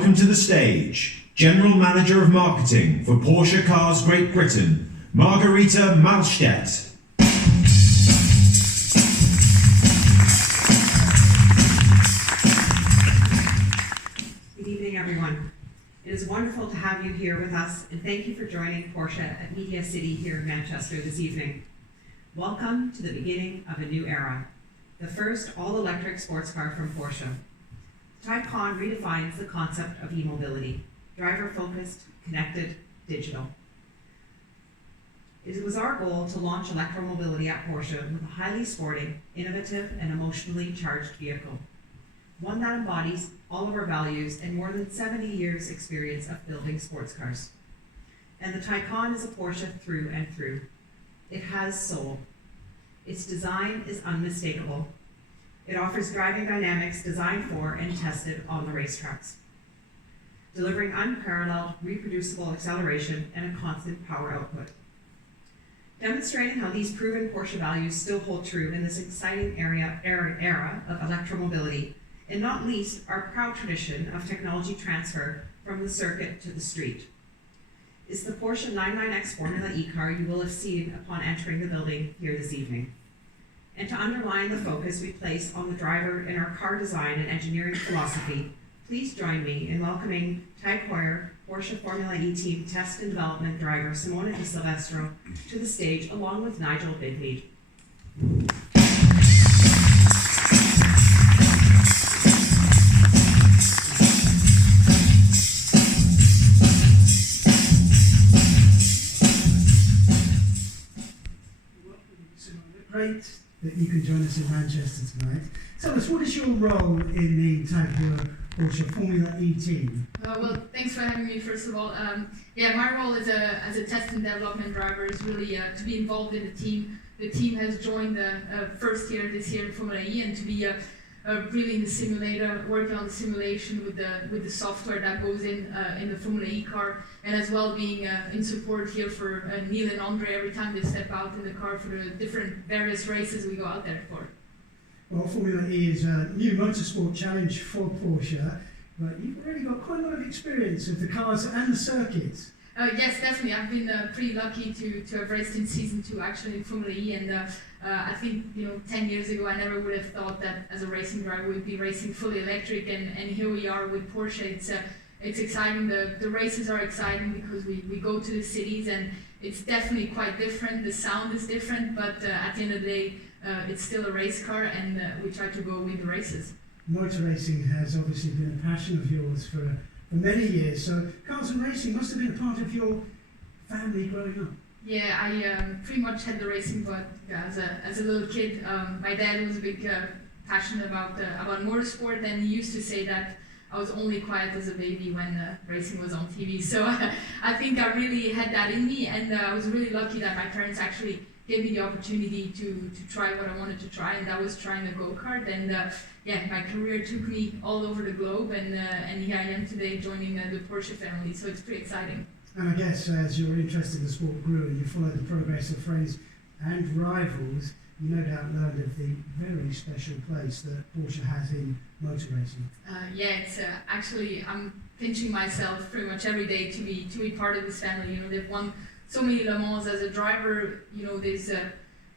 welcome to the stage, General Manager of Marketing for Porsche Cars Great Britain, Margarita Malstedt. Good evening, everyone. It is wonderful to have you here with us, and thank you for joining Porsche at Media City here in Manchester this evening. Welcome to the beginning of a new era, the first all-electric sports car from Porsche. Taycan redefines the concept of e-mobility, driver-focused, connected, digital. It was our goal to launch electromobility at Porsche with a highly sporting, innovative, and emotionally charged vehicle. One that embodies all of our values and more than 70 years experience of building sports cars. And the Taycan is a Porsche through and through. It has soul. Its design is unmistakable. It offers driving dynamics designed for and tested on the racetracks, delivering unparalleled, reproducible acceleration and a constant power output. Demonstrating how these proven Porsche values still hold true in this exciting era of electromobility, and not least our proud tradition of technology transfer from the circuit to the street, is the Porsche 99X Formula E car you will have seen upon entering the building here this evening. And to underline the focus we place on the driver in our car design and engineering philosophy, please join me in welcoming Tag Heuer, Porsche Formula E team test and development driver Simona Di Silvestro to the stage along with Nigel Bigmead. Great that you can join us in Manchester tonight. Tell us, what is your role in the Tag Heuer Porsche Formula E team? Well, thanks for having me, first of all. My role as a test and development driver is really to be involved in the team. The team has joined the first year this year in Formula E, and to be really in the simulator, working on the simulation with the software that goes in the Formula E car, and as well being in support here for Neil and Andre every time they step out in the car for the different various races we go out there for. Well, Formula E is a new motorsport challenge for Porsche, but you've already got quite a lot of experience with the cars and the circuits. Yes, definitely. I've been pretty lucky to have raced in Season 2 actually in Formula E, and I think 10 years ago I never would have thought that as a racing driver we'd be racing fully electric, and here we are with Porsche. It's exciting. The races are exciting because we go to the cities, and it's definitely quite different. The sound is different, but at the end of the day it's still a race car, and we try to go win the races. Motor racing has obviously been a passion of yours for many years, so cars and racing must have been a part of your family growing up. Yeah, I pretty much had the racing bug as a little kid. My dad was a big passionate about motorsport, and he used to say that I was only quiet as a baby when racing was on TV. So I think I really had that in me, and I was really lucky that my parents actually gave me the opportunity to try what I wanted to try, and that was trying a go-kart. And my career took me all over the globe, and here I am today joining the Porsche family, so it's pretty exciting. And I guess as your interest in the sport grew and you followed the progress of friends and rivals, you no doubt learned of the very special place that Porsche has in motor racing. It's actually, I'm pinching myself pretty much every day to be part of this family. They've won so many Le Mans as a driver. There's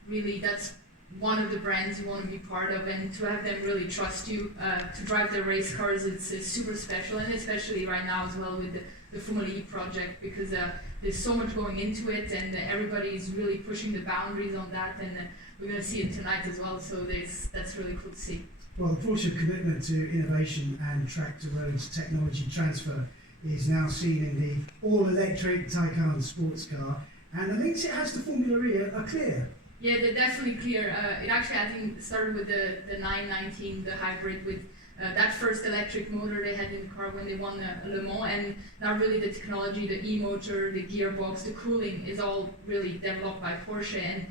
really, that's one of the brands you want to be part of, and to have them really trust you to drive their race cars, it's super special, and especially right now as well with the Formula E project, because there's so much going into it, and everybody is really pushing the boundaries on that, and we're going to see it tonight as well, so that's really cool to see. Well, the Porsche commitment to innovation and track-to-roads technology transfer is now seen in the all-electric Taycan sports car, and the links it has to Formula E are clear. Yeah, they're definitely clear. It actually, I think, started with the 919, the hybrid, with that first electric motor they had in the car when they won Le Mans, and now really the technology, the e-motor, the gearbox, the cooling is all really developed by Porsche, and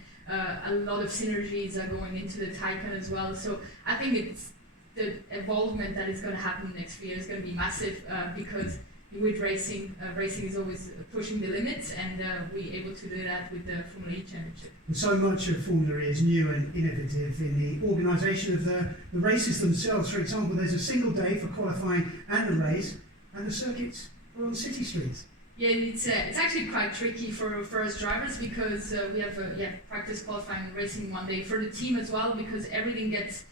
a lot of synergies are going into the Taycan as well. So I think it's the evolvement that is going to happen next year is going to be massive, because with racing is always pushing the limits, and we're able to do that with the Formula E Championship. And so much of Formula E is new and innovative in the organisation of the races themselves. For example, there's a single day for qualifying and the race, and the circuits are on city streets. Yeah, it's actually quite tricky for us drivers because we have practice, qualifying, and racing one day for the team as well, because everything gets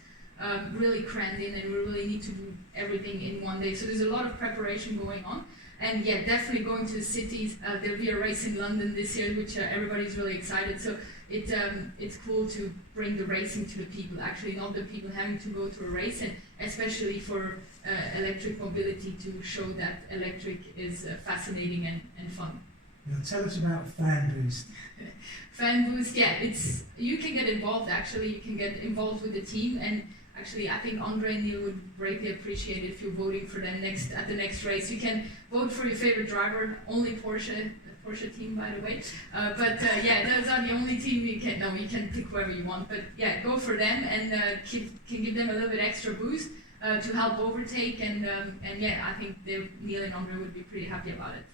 really crammed in and we really need to do everything in one day. So there's a lot of preparation going on. And yeah, definitely going to the cities. There'll be a race in London this year, which everybody's really excited. So it's cool to bring the racing to the people, actually, not the people having to go to a race, and especially for electric mobility, to show that electric is fascinating and fun. Now tell us about Fan Boost. Fan Boost, yeah, you can get involved, actually. You can get involved with the team, and actually, I think Andre and Neil would greatly appreciate it if you're voting for them at the next race. You can vote for your favorite driver, only Porsche team, by the way. Yeah, those are the only team you can pick whoever you want. But yeah, go for them and can give them a little bit extra boost to help overtake. And yeah, I think Neil and Andre would be pretty happy about it.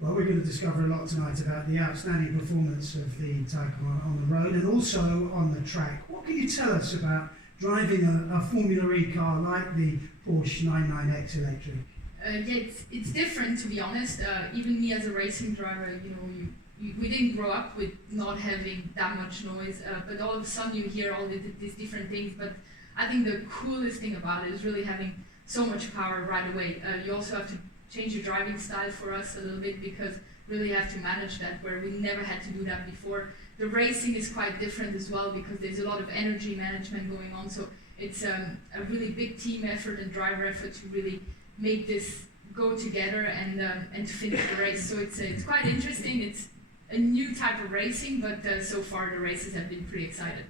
Well, we're going to discover a lot tonight about the outstanding performance of the Taycan on the road and also on the track. What can you tell us about driving a Formula E car like the Porsche 99X electric? Yeah, it's different, to be honest. Even me as a racing driver, we didn't grow up with not having that much noise, but all of a sudden you hear all these different things. But I think the coolest thing about it is really having so much power right away. You also have to change your driving style for us a little bit, because really have to manage that, where we never had to do that before. The racing is quite different as well, because there's a lot of energy management going on. So it's a really big team effort and driver effort to really make this go together and to finish the race. So it's quite interesting. It's a new type of racing, but so far the races have been pretty excited.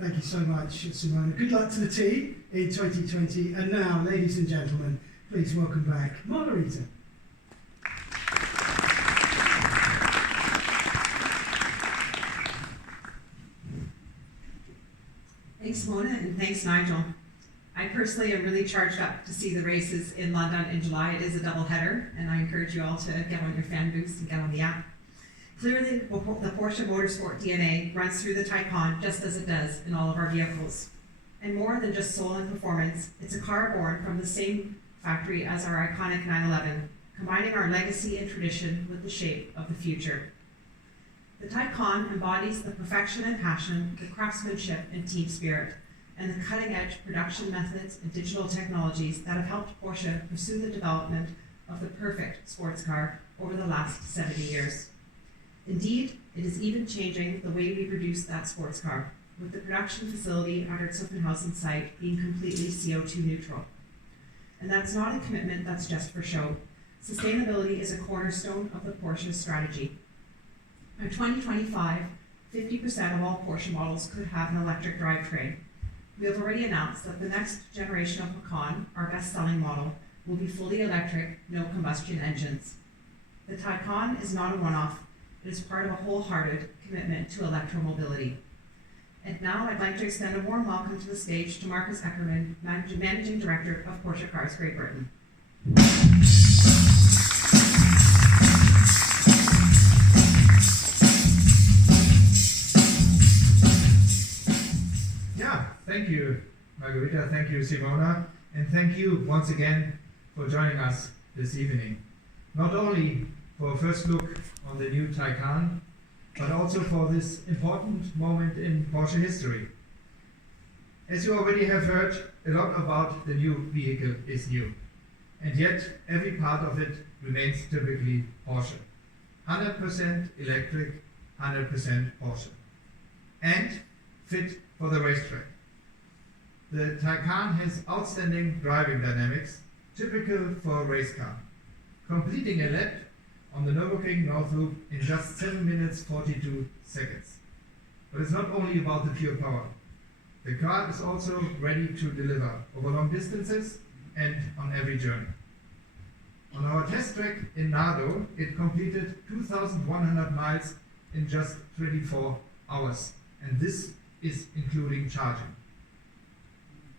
Thank you so much, Simona. Good luck to the team in 2020. And now, ladies and gentlemen, please welcome back Margarita. Thanks, Mona, and thanks, Nigel. I personally am really charged up to see the races in London in July. It is a double header, and I encourage you all to get on your Fan Boost and get on the app. Clearly, the Porsche Motorsport DNA runs through the Taycan just as it does in all of our vehicles. And more than just soul and performance, it's a car born from the same factory as our iconic 911, combining our legacy and tradition with the shape of the future. The Taycan embodies the perfection and passion, the craftsmanship and team spirit, and the cutting-edge production methods and digital technologies that have helped Porsche pursue the development of the perfect sports car over the last 70 years. Indeed, it is even changing the way we produce that sports car, with the production facility at our Zuffenhausen site being completely CO2 neutral. And that's not a commitment that's just for show. Sustainability is a cornerstone of the Porsche strategy. By 2025, 50% of all Porsche models could have an electric drivetrain. We have already announced that the next generation of Macan, our best-selling model, will be fully electric, no combustion engines. The Taycan is not a one-off. It is part of a wholehearted commitment to electromobility. And now I'd like to extend a warm welcome to the stage to Marcus Eckermann, Managing Director of Porsche Cars Great Britain. Thank you, Margarita, thank you, Simona, and thank you once again for joining us this evening. Not only for a first look on the new Taycan, but also for this important moment in Porsche history. As you already have heard, a lot about the new vehicle is new, and yet every part of it remains typically Porsche. 100% electric, 100% Porsche, and fit for the racetrack. The Taycan has outstanding driving dynamics, typical for a race car, completing a lap on the Nürburgring North Loop in just 7 minutes 42 seconds. But it's not only about the pure power. The car is also ready to deliver over long distances and on every journey. On our test track in Nardo, it completed 2,100 miles in just 24 hours, and this is including charging.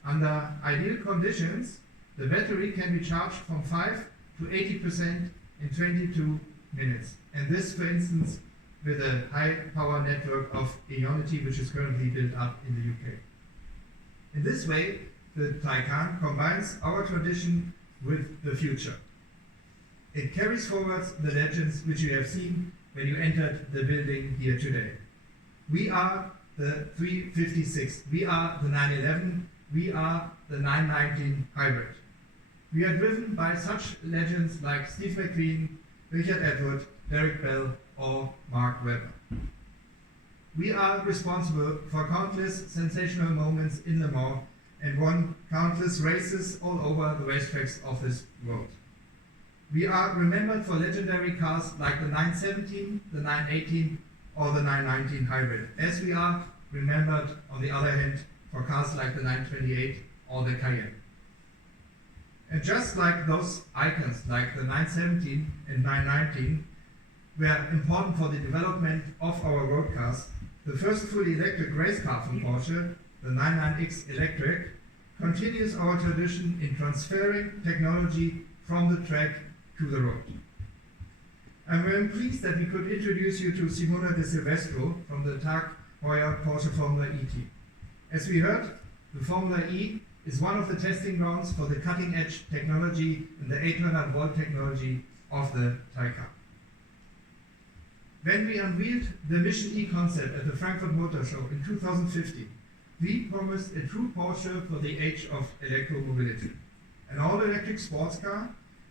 Under ideal conditions, the battery can be charged from 5 to 80% in 22 minutes. And this, for instance, with a high power network of Ionity, which is currently built up in the UK. In this way, the Taycan combines our tradition with the future. It carries forward the legends which you have seen when you entered the building here today. We are the 356, we are the 911, we are the 919 hybrid. We are driven by such legends like Steve McQueen, Richard Atwood, Derek Bell, or Mark Webber. We are responsible for countless sensational moments in Le Mans and won countless races all over the racetracks of this world. We are remembered for legendary cars like the 917, the 918, or the 919 hybrid, as we are remembered, on the other hand, for cars like the 928 or the Cayenne. And just like those icons, like the 917 and 919, were important for the development of our road cars, the first fully electric race car from Porsche, the 99X Electric, continues our tradition in transferring technology from the track to the road. I'm very pleased that we could introduce you to Simona De Silvestro from the TAG Heuer Porsche Formula E team. As we heard, the Formula E is one of the testing grounds for the cutting-edge technology and the 800-volt technology of the Taycan. When we unveiled the Mission E concept at the Frankfurt Motor Show in 2015, we promised a true Porsche for the age of electromobility. An all-electric sports car,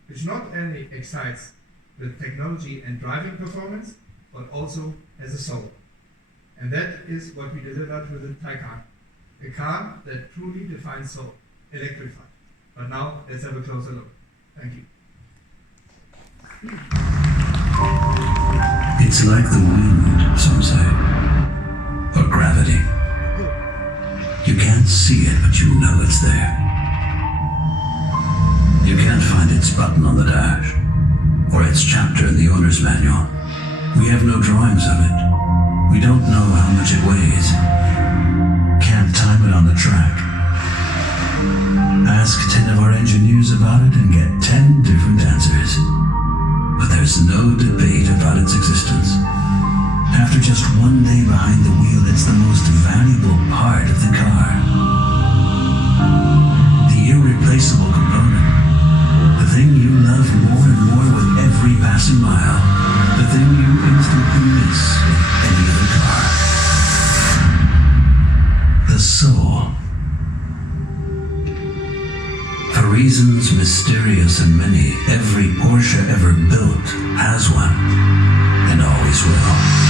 which not only excites with technology and driving performance, but also has a soul. And that is what we delivered with the Taycan. A car that truly defines soul, electrified. But now, let's have a closer look. Thank you. It's like the wind, some say, or gravity. You can't see it, but you know it's there. You can't find its button on the dash, or its chapter in the owner's manual. We have no drawings of it. We don't know how much it weighs. Can't time it on the track. Ask 10 of our engineers about it and get 10 different answers. But there's no debate about its existence. After just one day behind the wheel, it's the most valuable part of the car. The irreplaceable component. The thing you love more and more with every passing mile. The thing you instantly miss with any other car. The soul. For reasons mysterious and many, every Porsche ever built has one, and always will.